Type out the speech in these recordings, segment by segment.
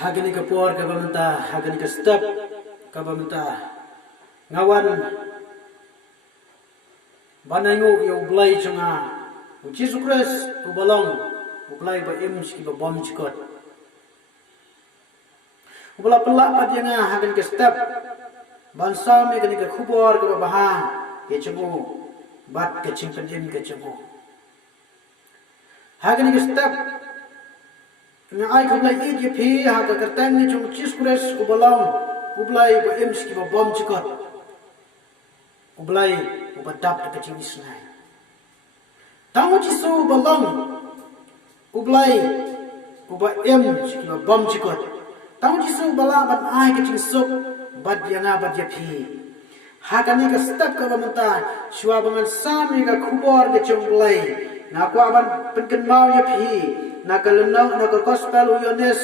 hagani ka por ka bamenta hagani ka step ka bamenta ngawan banangu yo blai changa Jesus Christ ubalong ublai ba im ski ba bom chikot ubala pala padinga hagan ka step bansa me gani ka khubor ka baha ke chungu bat ka chimpan ka chungu hagan ka step nga ai khulai it ye phi ha ka kartang ni chung Jesus Christ ubalong ublai ba im ski ba bom chikot ublai ubadap ka ching isnai tamu jisu balong ublai uba em ski ba bom chikot tamu jisu bala ban ai ka ching sok bad yana bad ya phi hakani ka step ka bamta shwa bangan sami ka khubor ka chung ublai na kwa ban penken mau ya phi na kalanong na gospel uyones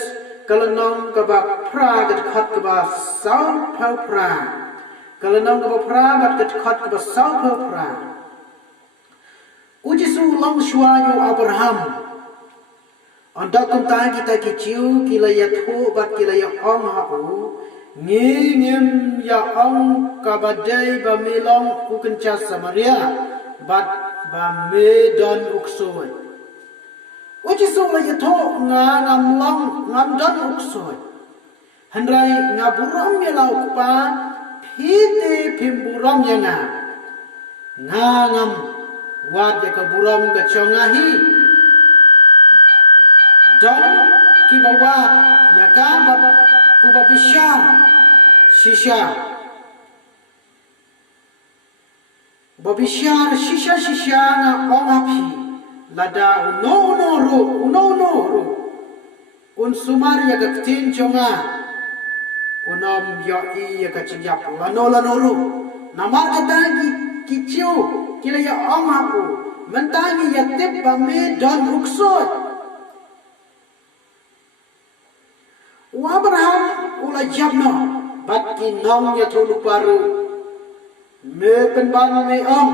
kalanong ka ba pra ka khat ka ba sound phau pra kalanong ka ba pra bat ka khat ka ba sound phau pra ujisu long shwa yo Abraham anda kum ta kita ki chiu kila ya thu bat kila ya ong ha u ngim ya ong ka ba dai ba milong ku kenca Samaria bat ba me don uksoi ujisu la ya thu nga ngam long ngam don uksoi handrai nga buram ya lau pa phite phim buram ya nga ngam wat ya ka buram ka chongahi don ki bawa ya ka ku ba bishar shisha babishar shisha na ongapi lada uno ro un sumar ya ka tin chonga unom yo I ya ka chinyap lano ro namar ka tangi kichiu kila ya ongapu mentangi ya tip ba me don uksot Abraham ula jabno bat ki nong ya thulu paru me penban me om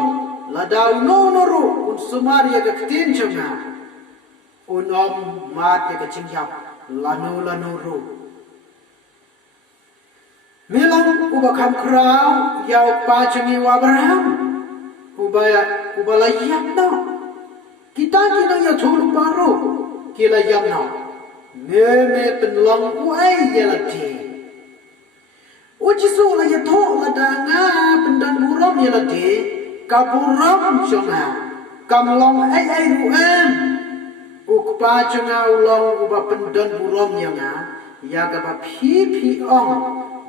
ladau no ro un sumar ya ka tin chonga un om mat ya ka chinyap lano ro milang uba kam krau ya pa changi Abraham ubala yamno kita kina ya thulu paru kila yamno me penlong uai ya lati ujisu la ya tho la danga pendan buram ya lati ka buram chonga kamlong ai ruam ukpa chonga ulong uba pendan buram ya nga ya ka ba phi ong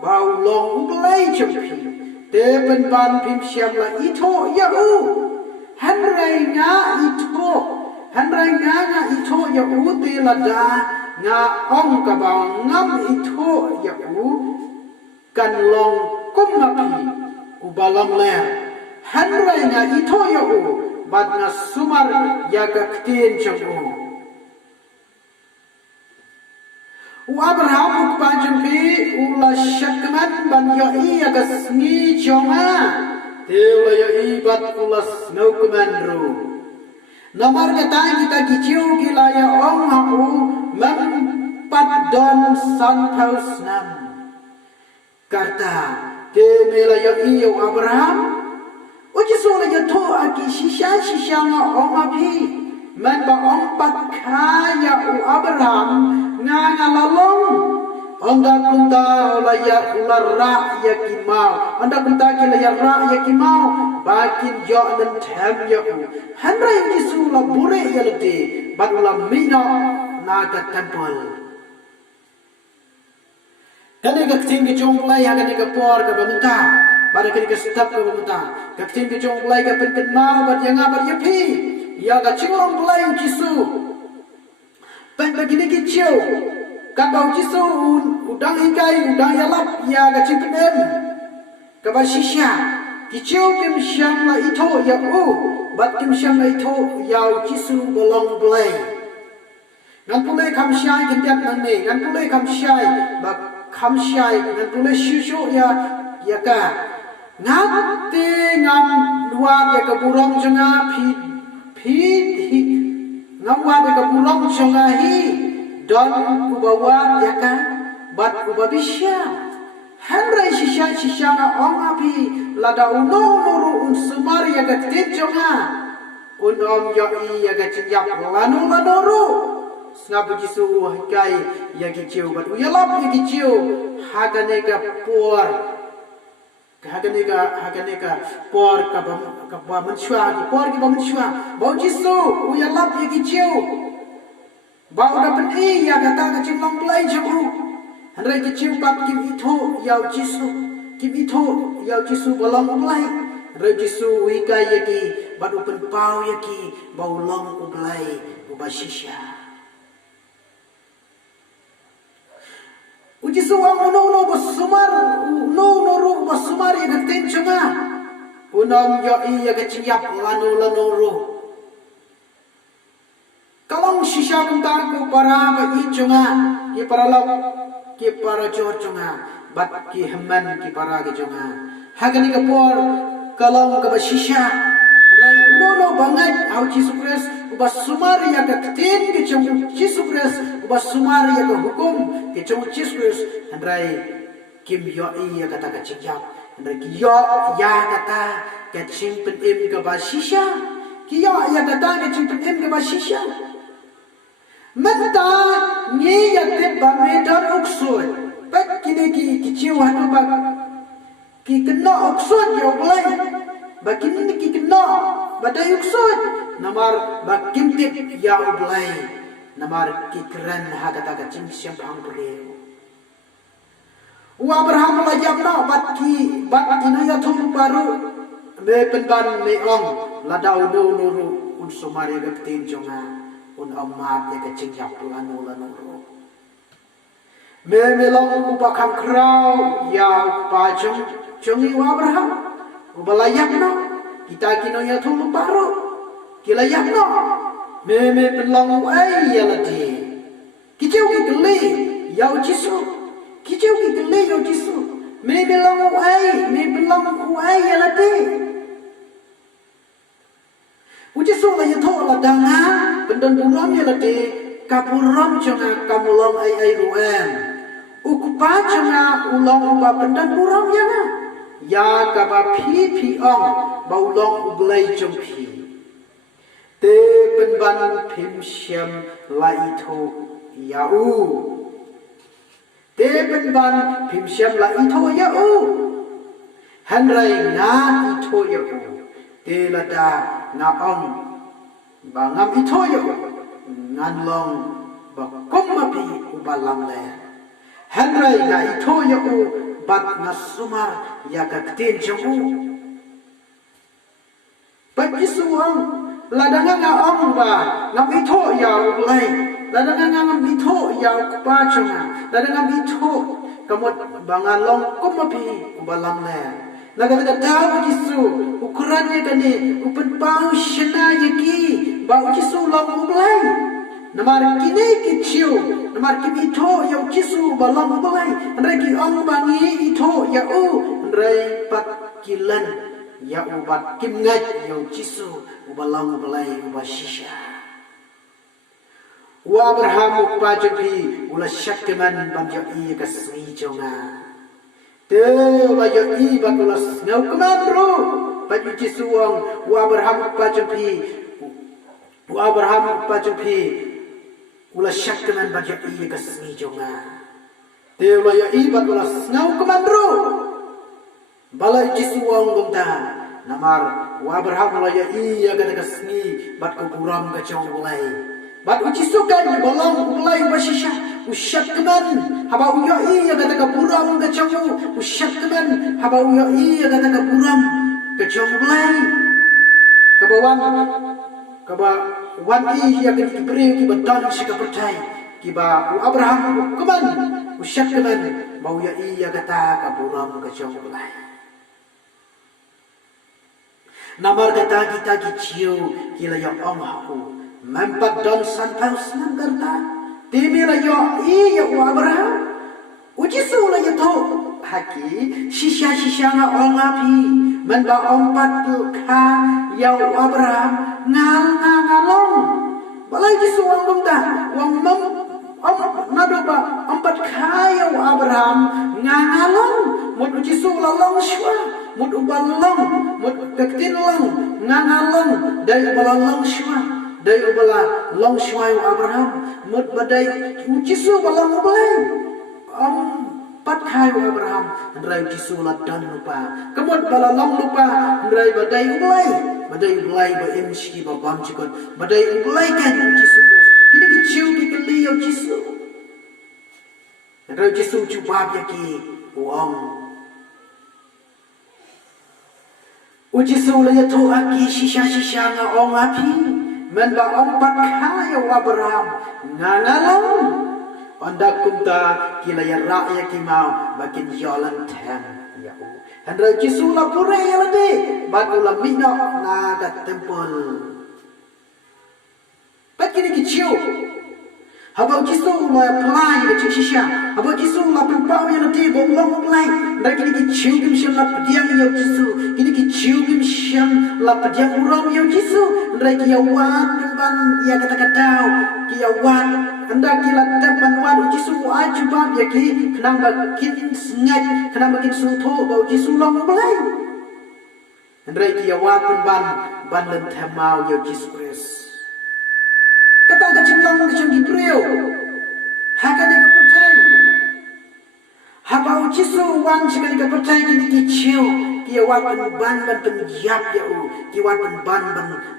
ba ulong ublai chompi te penban phim siam la itho ya u hanrai nga itho ya u te la da nga ong ka ba ngam itho ya u kan long kum na pi u balang le hanrai nga itho ya u bad na sumar ya ka ktin chang u Abraham u pa jam pi u la shakman ban ya I ya ka sngi chonga te la ya I bat u la snokman ro namar ka ta kita kichiu kila ya ong ha u man pat don san paus nam karta ke mela ya I ya Abraham uji so la ya tho aki shisha nga ong api man ba ong pat kaya u Abraham nga lalong anda kunta la ya ularra ya kimau anda kunta kila ya ra ya kimau bakin jo dan tham ya u hanrai Yesu la bure ya lete batula mina naga temple kane ka ting ki chong lai ha kane ka por ka bamta bara kane ka step ka bamta ka ting ki chong lai ka pen mau bat ya nga bat ya phi ya ka chong lai Yesu pen begini ki chiu ka bau Yesu udang ikai udang yalap ya ka ching pen ka ba shisha ki chiu kim sham la itho ya u bat kim sham la itho ya Yesu belong blai ngan pulai kam shai kan tiap nang ne ngan pulai kam shai ba kam shai ngan pulai shisho ya ka ngat te ngam dua ya ka burong janga phi ngam wa ya ka burong janga hi don ku bawa ya ka bat ubabisya hanrai shisha nga ong api lada uno nuru un sumar ya gatit jonga un om yo I ya gatinyap lanu manuru snabu jisu kai ya gichiu bat uyalap ya gichiu hagane ka por haganega por ka ba manshwa ki por ki ba manshwa bau jisu uyalap ya gichiu bau da pen ya gata ka chinglang plai jamu hanrai gichiu bat kim itho yau jisu balang plai hanrai jisu uikai ya ki bat upen pau ya ki bau long ublai ubashisha ujisu ang no basumar ya gatin chunga unam yo I ya gachinyap lanu ro kalong shisha kuntar ko para ba I chunga ki para lap ki para chor chunga bat ki hamman ki para ki chunga hagani ka por kalong ka ba shisha no bangat au Jisu Kristus basumar ya gatin ki chung Jisu Kristus basumar ya ka hukum ki chung Jisu Kristus andrai kim yo I ya kata ka chingyap andrai ki yo ya kata ka ching pen im ka ba shisha ki yo ya kata ka ching pen im ka ba shisha menta ngi ya te ba medan uksoi pat kini ki chiu hatu ba ki kena uksoi yo bolai ba kini ki kena badai uksoi namar ba kimtip ya bolai namar ki keren ha kata ka ching siam phang boleh Abraham la jamna bat ki no ya thum paru me penban me ong la dau no no un somari gatin jonga un amma ya ka ching ya pulanu la no me long ku pa kham krau ya pa chongi Abraham ubala yakna kita kino ya thum paru kila yakna me penlong ai ya la ti kicheu ki kle ya Jisu Kijau ki kele yo Jisu, me belong uai ya lati. Ujisu la ya thok la danga, pendan buram ya lati, kapuram changa kamulong ai ruem. Ukupa changa ulong uba pendan buram ya na. Ya kaba pi ong, baulong uglai jong pi. Te penban pim syam la itu yau. Teben ban pim syam la itho ya u hanrai na itho ya u te lada na ong bangam itho ya u ngan long ba kom ma pi u balang le hanrai na itho ya u bat na sumar ya ka tin jong u bat isuang lada nga ong ba ngam itho ya u lai Lada ngam itho ya pa chunga lada ngam itho kamot bangalong kumapi ubalang le laga daw Jisu ukuran ni kani upen pau shena yaki ba Jisu long ublai namar kini kichiu namar kimi itho ya Jisu balang ublai andrai ki ong bangi itho ya u andrai pat kilan ya ubat kimngat ya Jisu ubalang ublai ubashisha Abraham ukpajapi ula syakman bangya I kasmi jonga te la ya I bakulas ngau kemandro baju Jisuang Abraham ukpajapi ula syakman bangya I kasmi jonga te la ya I bakulas ngau kemandro balai Jisuang bangda namar Abraham la ya I kata kasmi bat kuburam kacang ulai Bat ucisukan bolong mulai basisha usyakman haba uyai ya kata kapuram kacamu usyakman haba uyai ya kata kapuram kacamu mulai kabawan I ya kata kibri kibadan sikapercai kiba Abraham kuman usyakman bau uyai ya kata kapuram kacamu mulai namar kata kita kiciu kila yang amaku Mempat don sanpau senang kerta Timi la yo I ya Abraham Ujisu la yo to Haki shisha nga ongapi Menba ompat ka ya Abraham ngalong Balai jisu wang benda Wang mem nado ba ompat ka ya Abraham ngangalong mut Jisu lalong shwa mut ubalong mut kaktinlong ngangalong dai ubalalong shwa dai ubalalong shwa Abraham mut badai Jisu balang ubalai pat khai Abraham ndrai Jisu ladan lupa kemut balalong lupa ndrai badai ubalai ba imshi ba bam chikot badai ubalai kan Jisu Kristus kini kecil kekeli Jisu ndrai Jisu jubab yaki uang Jisu la tu aki shisha nga ong api men ba ong pat khai Abraham ngangalong Anda kumta kila ya raya kimau bakin jalan ten ya u. Hendra Jisu la pure ya lade batu la mino na kat temple. Bakin kecil. Habau Jisu la apply ke shisha. Habau Jisu la pempau ya lade bolong apply. Bakin kecil kim syam la pediang ya Jisu. Kini kecil kim syam la pediang uram ya Jisu. Hendra kia wat ban ya kata-katau kia wat anda kila depan wadu Jisu ajubab yaki kenang bakin sengat kenang bakin sulto bau Jisu long belai anda kia wapun ban lentemau ya Jisu Kristus kata kacang long kacang Gibril hakan yang percaya habau Jisu wan sekali percaya kini kecil kia wapun ban penjap ya u kia wapun ban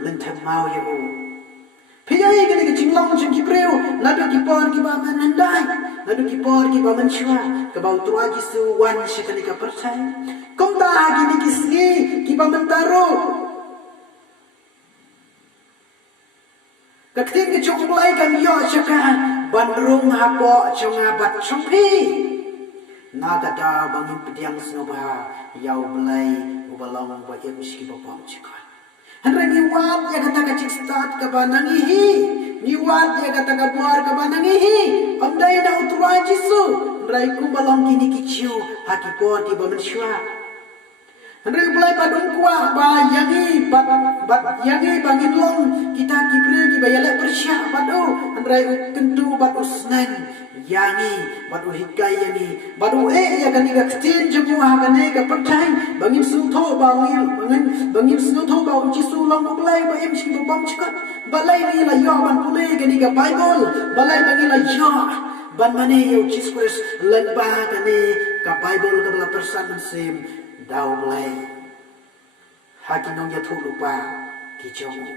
lentemau ya u Piyai kini kecinglang macam Gibril, nado kipor kiba menandai, nado kipor kiba menshua, kebau tua Jisu wan sekali ka percaya. Komta kini kisni kiba mentaro. Kakting kecung mulai kan yo caka bandrung hapo cunga bat cungpi. Naga da bangin pediang snoba yau belai ubalong ba emski bapam cika. Hendra niwat ya kata kacik start ke banangihi, niwat ya kata kabuar ke banangihi. Amdai na utuwa Jisu, hendra iku balong kini kiciu hakipon di bamensyua. Hendra mulai padung kuah ba yangi bat yangi bangin long kita Gibril ki bayalek persyak padu. Hendra kentu bat usnen yangi batu hikai yangi batu ya kan iga ketin jemu hakan iga percaya bangin sulto bangin sulto bau Jisu long mulai ba em sing bom cekat balai ni la yo ban pulai kan iga Bible balai bangi la yo ban mane yo Jisu Kristus lenba kan ka Bible ka la persan sim dau mulai hakinong ya tu lupa kijomu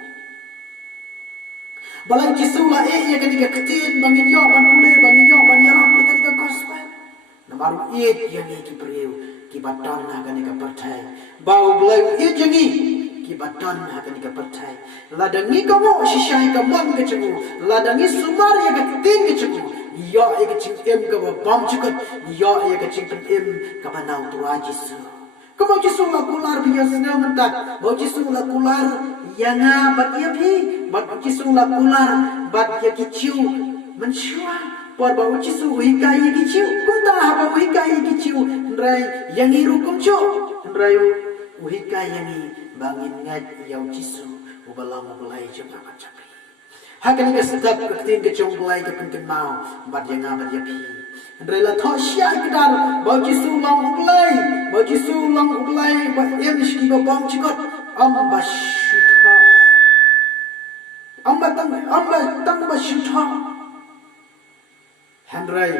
Balai Jisu la ya ketika ketin bangin yo ban pule bangin yo ban yarap ketika gospel. Namaru yang iki priu kibaton na ketika percaya. Bau balai jangi kibaton na ketika percaya. Ladangi kamu sisai kamu kecemu. Ladangi sumar ya ketin kecemu. Yo ya kecing em ka bam cukut. Yo ya kecing em ka banau tua Jisu. Kamu Jisu la kular biasa mentak. Bau Jisu la kular yang bat ya pi. Bat Jisu la kular bat ya kiciu mensyua por bau Jisu hikai kiciu kunta haba hikai kiciu ndrai yang iru kumcu ndrai hikai yang bangin ngaj yau Jisu ubalang mulai jema macam hakan ke sedap ketin ke jong mulai ke penting mau bat yang bat ya pi ndrai la thosya kedar bau Jisu lang mulai ba em shki ba bang cikot ambas Amba tang ba shuta Hendrai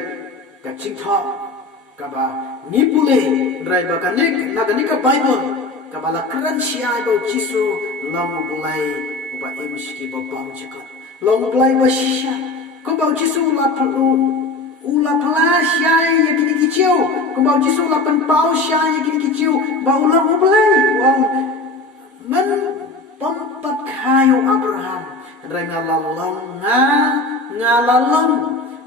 kacing tha kaba nipule ndrai ba kanik naganika Bible kabala kran siai ba Jisu long bulai ba emski ba bang cikot long bulai ba shisha ko ba Jisu la ula pala siai ya kini kicau ko ba Jisu la pen pau siai ya kini kicau ba ulang bulai wong men pompat kayu Abraham Hendra ngalalong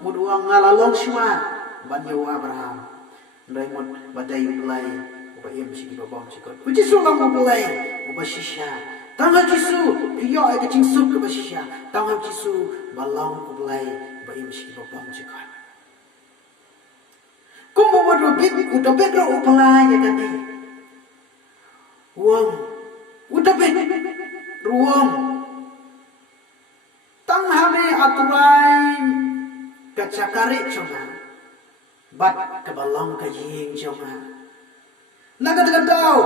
muduang ngalalong semua banyu Abraham Hendra mud badai ulai uba em sigi babam cikot Jisu lang ulai uba shisha tanggal Jisu kiyo ay kacing suk uba shisha tanggal Jisu balang ulai uba em sigi babam cikot kumu udah bedro upalai ya kati uang udah ruang tang hame aturai kacakare cuma bat ke balang ke yeng jonga naga daga dau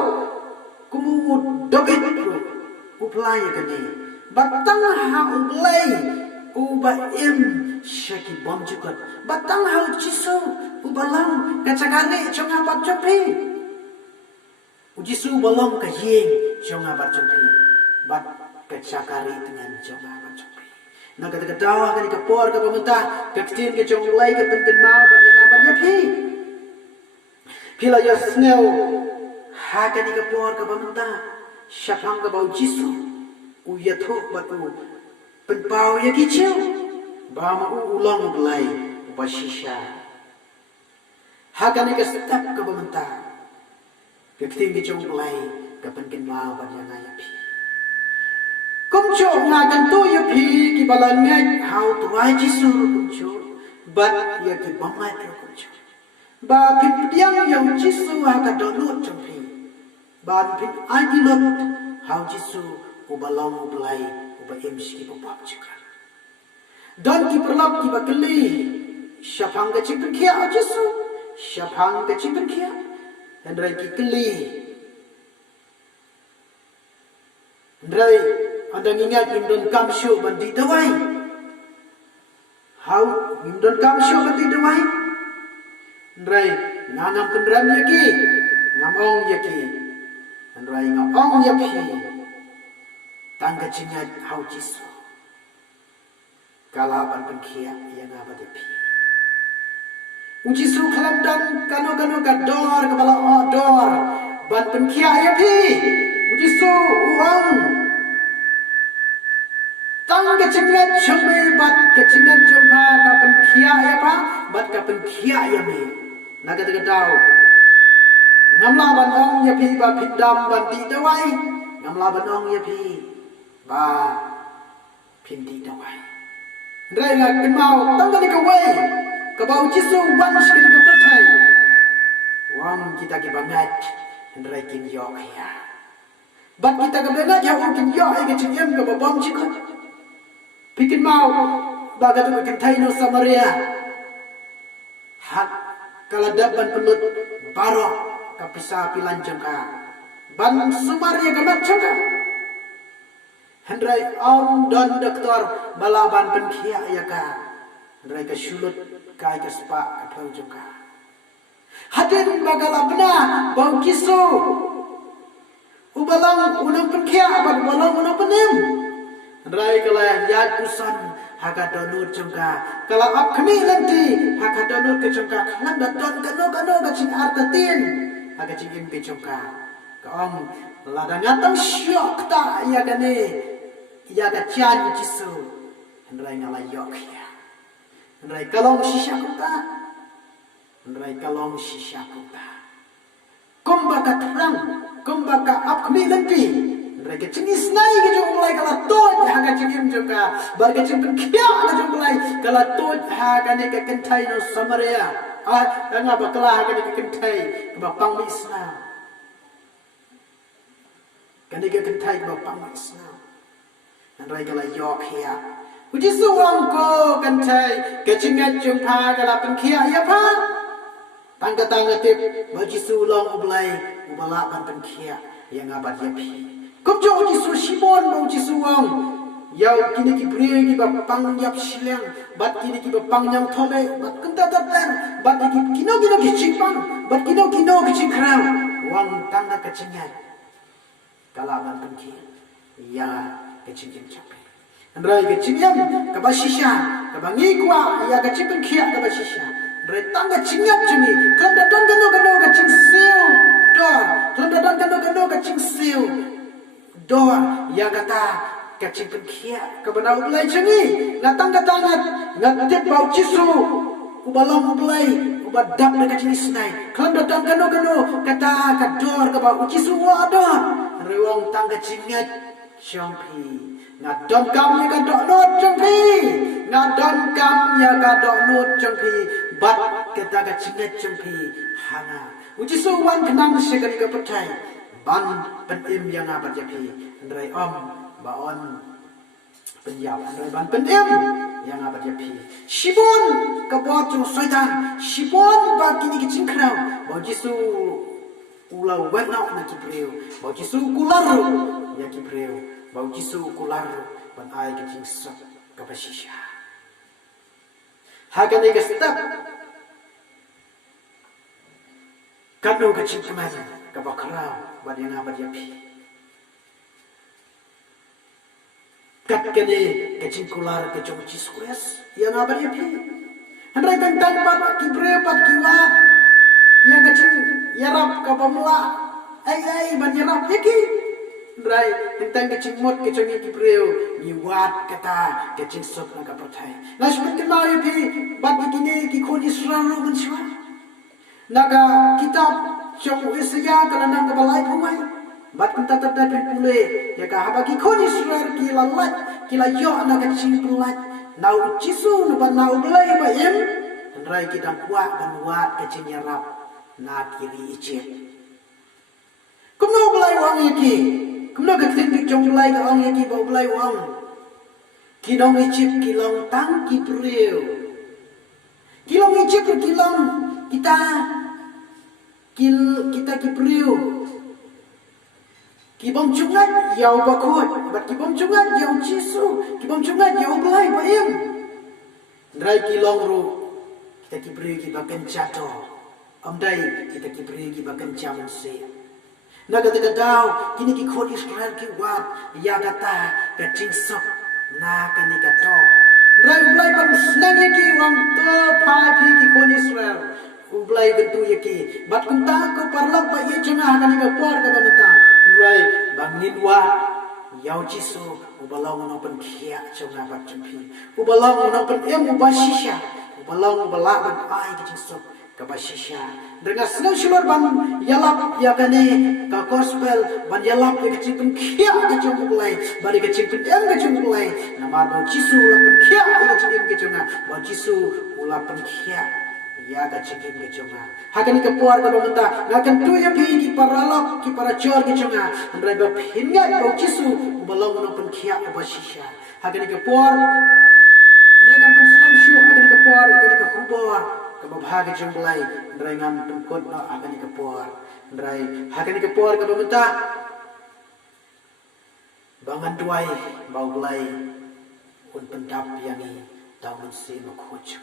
kumu dobit uplay gani batang ha uplay uba im shaki bom jukot batang ha jisu ubalang kacagane jonga bat jopi ujisu balang ke yeng jonga bat jopi bat kacagari dengan jonga bat jopi naga daga dau gani ke por ke pemerintah ke tin ke jong lay ke penken mau bat yang bat jopi pila ya sneu hagani ke por ke pemerintah syapang ke bau jisu uyatho batu penpau ya kicau bama ulang belai basisha hagani ke step ke pemerintah ke tin ke jong belai ke penken mau bat yang ayapi kumcho ngakan tu ya pi ki balangai how to write jisu kumcho but ya ki bamai kumcho ba pipiang yang jisu haka donut jompi ban pin aidilot how jisu ubalang ubelai uba emski babab juga don ki perlap ki bakeli syapang ke cipin kia jisu syapang ke cipin kia dan rai ki keli rai anda ingat Indon Kamsyo bandi dawai how Indon Kamsyo bandi dawai rai nganam kendram yaki ngamong yaki rai ngamong yaki tangga jingat how jisu kalaban pengkia yang abad yapi ujisu kalam dan kano gador kepala odor ban pengkia yapi ujisu uang tang kecingat cemil bat kecingat jumpa kapan kia ya pa bat kapan kia ya me naga naga tahu ngamla banong ya pi ba pindam banti dawai ngamla banong ya pi ba pindi dawai ndai ngak kenau tang kali kawai kabau jisu wan sekali kepercay wang kita ki bangat ndai kin yo ya bat kita kebengat ya kin yo ai ke cingem ke babam cikot bikin mau baga tu bikin Thai no Samaria hak kaladaban pelut barok kapisa pilanjang ka ban Samaria gamat jangka hendrai om don doktor balaban penkia ya ka hendrai ke sulut kai ke spa ke jangka hadin bagala bena bau kisu ubalang unang penkia abad balang unang penim rai kala yad pusan haga donut jengka kala ap kami nanti haga donut ke jengka kalan don kano ke cing artatin haga cing impi jengka kaom ladang atang syok ta ya gane ya ga chan jisu rai ngala yok ya rai kalong shisha kuta rai kalong shisha kuta kumbaka terang kumbaka ap kami nanti mereka cingis naik ke jom mulai kalau tot haga cingim juga barga cingin kia ke jom mulai kalau tot haga ni ke kentai no Samaria ngapa bakala haga ni ke kentai ke bapang Islam kan ni ke kentai ke bapang Islam dan rai kalau yok ya uji suang ko kentai ke cingin jumpa kalau penkia ya pa tangga tip bagi sulang ublai ubalapan penkia yang abad yapi kumjo jisu Simon bau jisu wang yau kini ki beri ki bapang yap silang bat kini ki bapang yang thole bat kenta tatar bat ki kino ki cingpang bat kino ki cingkrang wang tangga kecingat kalaman pengki ya kecingin capai andrai kecingam kabasisha kabangi kwa ya kecipeng kia kabasisha andrai tangga cingat cumi kanda dan kano kecing siu dor kanda dan kano kecing siu dor ya kata kecing penkia kebenau belai cengi ngatang katangat ngatip bau jisu ubalang ubelai ubadap na kecing isnai kanda dan kano kata kador ke bau jisu wador rewang tangga cingat champi ngadon kam ya kadok not champi ngadon kam ya kadok not champi bat kita kacingat champi hana jisu wan kenang sekali ke percaya ban penim yang abad yapi andrai om baon penyap andrai ban penim yang apa dia pi Shimon kabot jong Satan Shimon ba kini ki cingkrau ba Jisu ulau wenok na ki breu ba Jisu kularu ya ki breu ba Jisu kularu ban ai ki cingsok ka basisha hagan ega step kanu ka cingkman ka bakrau ba dia na ba dia pi kat kene ke cingkular ke jong Jisukres ya na ba dia pi handai tentang pat ki breu pat ki wa ya ka cing yarap ka pamla ai ban yarap yaki rai tentang ke cingmot ke jong ki breu ni wat kata ke cingsok na ka prothai nasmet ke ma ya pi bat ki kini ki khon Israel ro man siwa naga kitab jong Isaya kana nang ka balai phumai bat kunta tata pule ya ka habaki khon Israel ki lalat ki la yo na ka cingpulat nau Jisu nu ban nau belai ba em rai kita kuat ban wat ke cing yarap na kiri icet kumno belai wang yaki kumno ka tin jong belai ka ang yaki ba belai wang kinong icip kilong tang ki breu kilong icip kilong kita ki breu kibom chungat yau bakut bat kibom chungat yau Jisu kibom chungat yau belai ba em rai kilong ru kita ki breu ki bakan chato amdai kita ki breu ki bakan chaman se naga te dau kini ki khon Israel ki wat ya data ka cingsok na ka ni ka to rai ulai ban snang ki wang to pha ki khon Israel ulai bentu yaki bat kunta ko parlok pa ye chuna ka ni ka por ka banta rai bangin wa yau Jisu ubalong no pen khia chuna bat chumpi ubalong no pen em ubashisha ubalong ubala ban ai ki cingsok ka bashisha dengan senang shulur ban yalap ya kane ka gospel ban yalap ke cipun khia ke chung bulai bari ke cipun em ke chung bulai nama ba Jisu lapan khia ke cipun ke chunga ba Jisu ulapan khia ya ka cipun ke chunga hakan ke puar ka banta ngakan tu ya pi ki paralok ki para chor ke chunga andrai ba hinga ba Jisu balong no pen khia ba shisha hakan ke puar andrai kan senang shu hakan ke puar ke kumpor kababhagi jumlai ndrai ngam tungkot no agani kapor ndrai hagani kapor kabamenta bangan duai bau belai un pendap yangi tamun si makhuj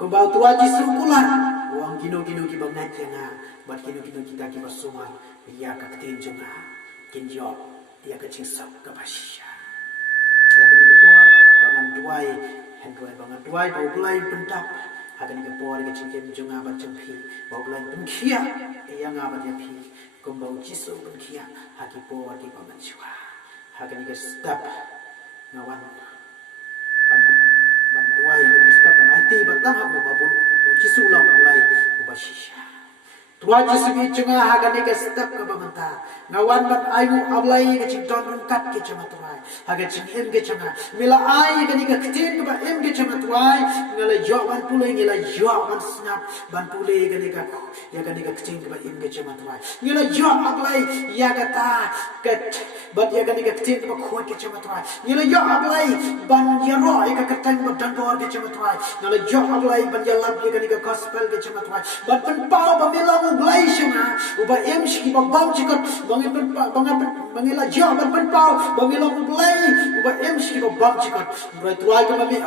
ko bau tua Jisu kulan wang gino ki bangat yana bat gino kita ki basuma ya ka tin junga kinjo dia ka cingsok ka basisha hagani kapor bangan duai hendoi bangan duai bau belai pendap hagan ke por ke cingkem junga ba cempi bau lan penkhia yang abat ya pi kumbau Jisu penkhia haki por di bangan jiwa hagan ke step ngawan ban duai hagan ke step ban IT batang ha ba Jisu long mulai ba shisha tua Jisu ni junga hagan ke step ke bamanta ngawan ban ayu ablai ke cington rungkat ke cuma tuai hagan cingem ke cuma mila ai ke ni ke tin ke ba em ke cuma tuai ngala jo ban pulai ngala jo ban snap ban pulai ke ni ka ya ke ni ke tin ke ba em ke cuma tuai ngala jo ablai ya kata ket bat ya ke ni ke tin ke ba khot ke cuma tuai ngala jo ablai ban ya ro ya ke ketang ba dan bor ke cuma tuai ngala jo ablai ban ya lab ya ke ni ke gospel ke cuma tuai ban pen pau ba mila mulai shuna uba em shi ba bam chikot bangin pen bangila jo ban pen pau bangila mulai uba em shi ba bam chikot uba tuai ke mami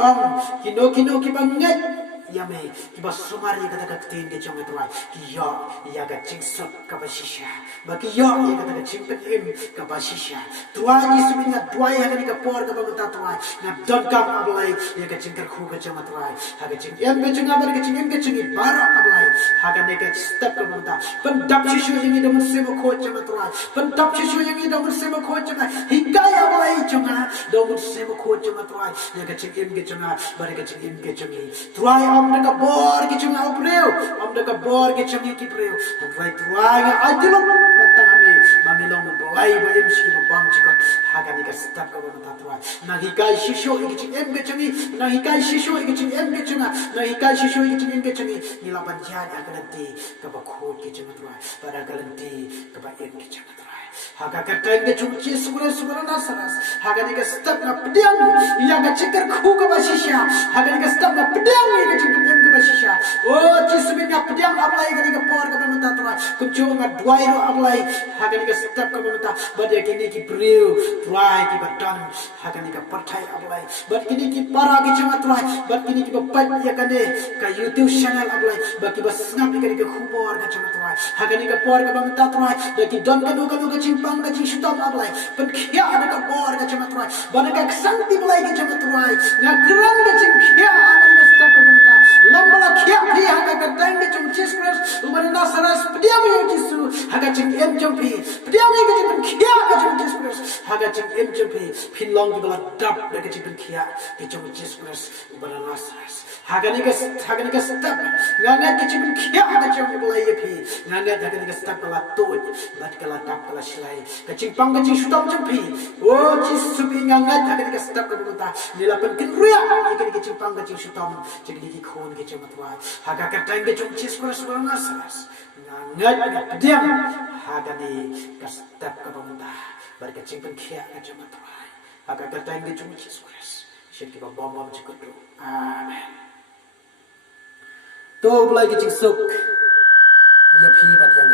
kino ki banget yame ki basumari kata kaktin ke chong tuai ki yo ya ga cingsok ka basisha ba ki yo ya kata cimpet em ka basisha tuai ni suminga tuai ha ni ka por ka bangta tuai na don kam ablai ya ga cingkar khu ka chama tuai ha ga cing em be cunga bar ga cing em ga cing bara ablai ha ga ne ga step ka bangta pen dap shishu yang ida mun sema kho chama tuai pen dap shishu yang ida mun sema kho chama hikai ablai chunga do mun sema kho chama tuai ya ga cing em ga cunga bar ga cing em ga cing tuai amna ka bor ki chunga upreu amna ka bor ki chungi ki preu tuai tuai ga ajilong matang ame mamilong bolai ba em shi ba bang chikot haga ni ka step ka bangta tuai na hikai shishu ki cing em ga cungi na hikai shishu ki cing em ga chunga na hikai shishu ki cing em ga cungi nila ban ja ga ganti ka ba kho ki chunga tuai para ganti ka ba em ki chunga tuai Haga kateng ke cungci suara nasaras. Haga ni ke step na pedang yang ke cikar ku ke basisya. Haga ni ke step na pedang yang ke cikar ke basisya. Oh cisubin na pedang ablai ke ni ke por ke pemerintah tuai. Kuncung na duai ro ablai. Haga ni ke step ke pemerintah. Badia kini ki beriu tuai ki batang. Haga ni ke partai ablai. Bad kini ki para ki cengat tuai. Bad kini ki bapak ya kane ke YouTube channel ablai. Baki basngap ke ni ke kubor ke cengat tuai. Haga ni ke por ke pemerintah tuai. Baki don ke nuka cimpang ke cincang ablai. Penkia ada ke por ke cengat tuai. Bada ke kesanti belai ke cengat tuai. Ngageran ke cingkia ada ke step ke pemerintah. Lambala kia kia haga ke tang ke cungci skres. Umar nasaras pediam yang cisu. Haga cing em jumpi. Pediam yang ke cing kia ke cungci skres. Haga cing em jumpi. Pinlong ke bala dap ke cing kia ke cungci skres. Umar nasaras. Haga ni ke step. Ngangat ke cing kia ke cungci belai pi. Ngangat haga ni ke step bala tuj. Bat kala tap kala silai. Ke cing pang ke cing sutam jumpi. Oh cisu pi ngangat haga ni ke step ke pemerintah. Nilapan kenruya. Haga ni ke cing pang ke cing sutam. Cing ni khon ke cing matwa. Haga ke tang ke cungci skres bala nasaras. Ngangat ke diam. Haga ni ke step ke pemerintah. Barka cing kia ke cing matwa. Haga ke tang ke cungci skres. Syekh bom cikutu. Amen. To belai ke cing suk. Ya pi bat yang